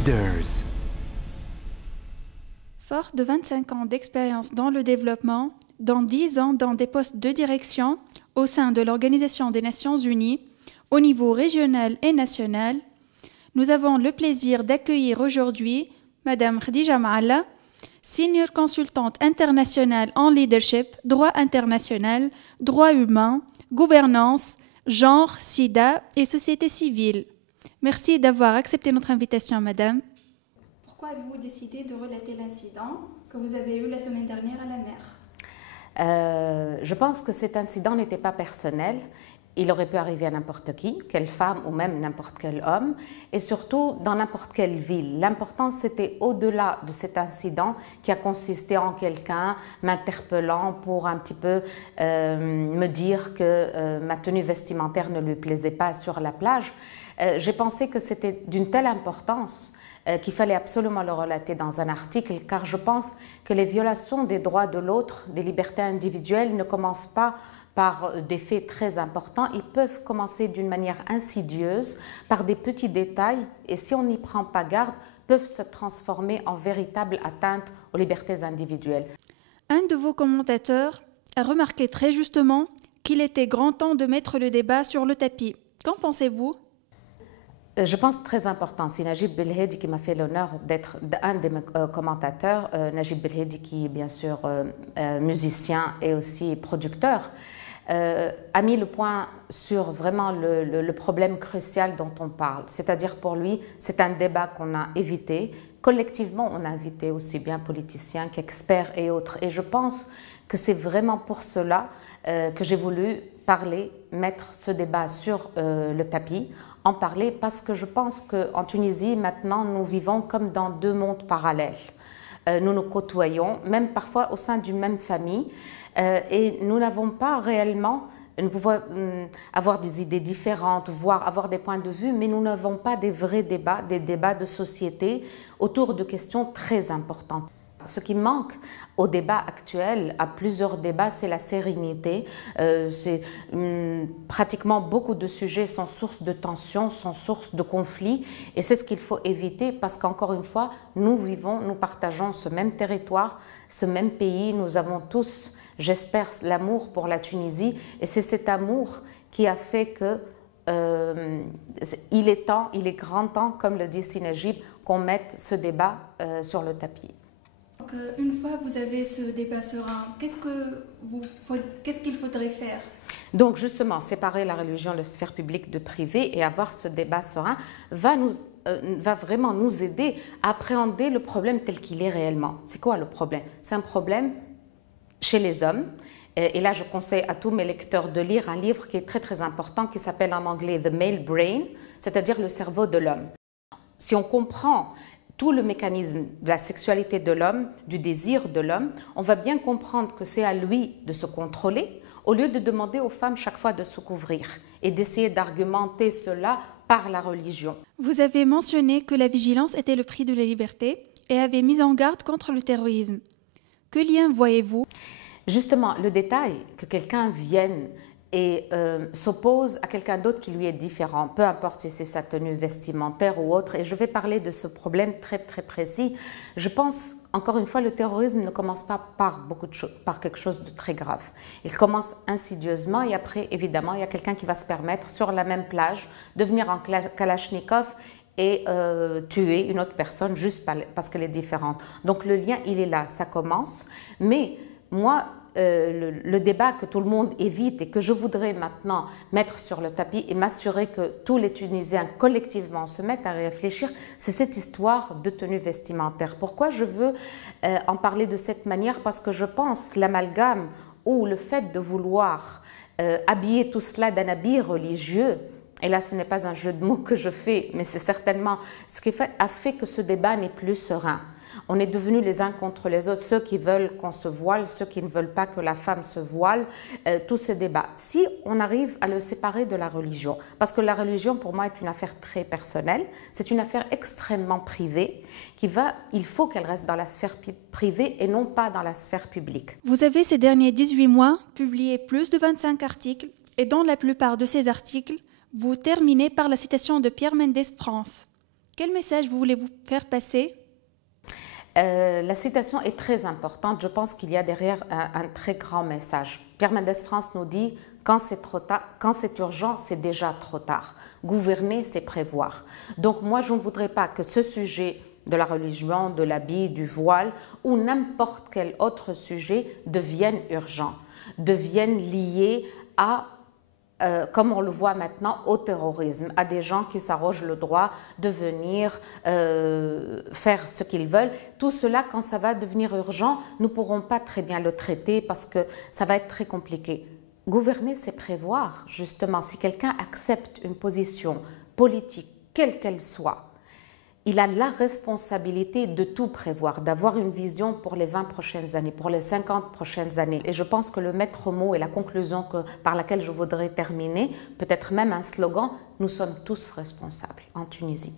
Leaders. Fort de 25 ans d'expérience dans le développement, dans 10 ans dans des postes de direction au sein de l'Organisation des Nations Unies, au niveau régional et national, nous avons le plaisir d'accueillir aujourd'hui Madame Khadija Maalla, senior consultante internationale en leadership, droit international, droits humains, gouvernance, genre, sida et société civile. Merci d'avoir accepté notre invitation, Madame. Pourquoi avez-vous décidé de relater l'incident que vous avez eu la semaine dernière à la mer? Je pense que cet incident n'était pas personnel. Il aurait pu arriver à n'importe qui, quelle femme ou même n'importe quel homme, et surtout dans n'importe quelle ville. L'important, c'était au-delà de cet incident qui a consisté en quelqu'un m'interpellant pour un petit peu me dire que ma tenue vestimentaire ne lui plaisait pas sur la plage. J'ai pensé que c'était d'une telle importance qu'il fallait absolument le relater dans un article, car je pense que les violations des droits de l'autre, des libertés individuelles, ne commencent pas par des faits très importants. Ils peuvent commencer d'une manière insidieuse, par des petits détails, et si on n'y prend pas garde, peuvent se transformer en véritable atteinte aux libertés individuelles. Un de vos commentateurs a remarqué très justement qu'il était grand temps de mettre le débat sur le tapis. Qu'en pensez-vous ? Je pense très important. C'est Najib Belhedi qui m'a fait l'honneur d'être un des commentateurs. Najib Belhedi qui est bien sûr musicien et aussi producteur, a mis le point sur vraiment le problème crucial dont on parle. C'est-à-dire pour lui, c'est un débat qu'on a évité. Collectivement, on a invité aussi bien politiciens qu'experts et autres. Et je pense que c'est vraiment pour cela que j'ai voulu parler, mettre ce débat sur le tapis, en parler, parce que je pense qu'en Tunisie, maintenant, nous vivons comme dans deux mondes parallèles. Nous nous côtoyons, même parfois au sein d'une même famille, et nous n'avons pas réellement, nous pouvons avoir des idées différentes, voire avoir des points de vue, mais nous n'avons pas des vrais débats, des débats de société autour de questions très importantes. Ce qui manque au débat actuel, à plusieurs débats, c'est la sérénité. Pratiquement beaucoup de sujets sont source de tensions, sont source de conflits, et c'est ce qu'il faut éviter, parce qu'encore une fois, nous vivons, nous partageons ce même territoire, ce même pays, nous avons tous, j'espère, l'amour pour la Tunisie, et c'est cet amour qui a fait que il est grand temps, comme le dit Najib, qu'on mette ce débat sur le tapis. Donc, une fois vous avez ce débat serein, qu'est-ce qu'il faudrait faire? Donc justement, séparer la religion de la sphère publique de privée et avoir ce débat serein va vraiment nous aider à appréhender le problème tel qu'il est réellement. C'est quoi le problème? C'est un problème chez les hommes. Et là, je conseille à tous mes lecteurs de lire un livre qui est très très important, qui s'appelle en anglais « The Male Brain », c'est-à-dire le cerveau de l'homme. Si on comprend tout le mécanisme de la sexualité de l'homme, du désir de l'homme, on va bien comprendre que c'est à lui de se contrôler, au lieu de demander aux femmes chaque fois de se couvrir et d'essayer d'argumenter cela par la religion. Vous avez mentionné que la vigilance était le prix de la liberté et avez mis en garde contre le terrorisme. Que lien voyez-vous? Justement, le détail que quelqu'un vienne et s'oppose à quelqu'un d'autre qui lui est différent, peu importe si c'est sa tenue vestimentaire ou autre. Et je vais parler de ce problème très très précis. Je pense, encore une fois, le terrorisme ne commence pas par quelque chose de très grave. Il commence insidieusement et après, évidemment, il y a quelqu'un qui va se permettre sur la même plage de venir en Kalachnikov et tuer une autre personne juste parce qu'elle est différente. Donc le lien, il est là, ça commence. Mais moi, le débat que tout le monde évite et que je voudrais maintenant mettre sur le tapis et m'assurer que tous les Tunisiens collectivement se mettent à réfléchir, c'est cette histoire de tenue vestimentaire. Pourquoi je veux en parler de cette manière? Parce que je pense l'amalgame ou le fait de vouloir habiller tout cela d'un habit religieux, et là ce n'est pas un jeu de mots que je fais, mais c'est certainement ce qui a fait que ce débat n'est plus serein. On est devenus les uns contre les autres, ceux qui veulent qu'on se voile, ceux qui ne veulent pas que la femme se voile, tous ces débats. Si on arrive à le séparer de la religion, parce que la religion pour moi est une affaire très personnelle, c'est une affaire extrêmement privée, il faut qu'elle reste dans la sphère privée et non pas dans la sphère publique. Vous avez ces derniers 18 mois publié plus de 25 articles et dans la plupart de ces articles, vous terminez par la citation de Pierre Mendès France. Quel message voulez-vous faire passer? La citation est très importante. Je pense qu'il y a derrière un très grand message. Pierre Mendès France nous dit « Quand c'est trop tard, quand c'est urgent, c'est déjà trop tard. Gouverner, c'est prévoir. » Donc moi, je ne voudrais pas que ce sujet de la religion, de l'habit, du voile ou n'importe quel autre sujet devienne urgent, devienne lié à comme on le voit maintenant, au terrorisme, à des gens qui s'arrogent le droit de venir faire ce qu'ils veulent. Tout cela, quand ça va devenir urgent, nous ne pourrons pas très bien le traiter parce que ça va être très compliqué. Gouverner, c'est prévoir, justement. Si quelqu'un accepte une position politique, quelle qu'elle soit, il a la responsabilité de tout prévoir, d'avoir une vision pour les 20 prochaines années, pour les 50 prochaines années. Et je pense que le maître mot et la conclusion par laquelle je voudrais terminer, peut-être même un slogan, nous sommes tous responsables en Tunisie.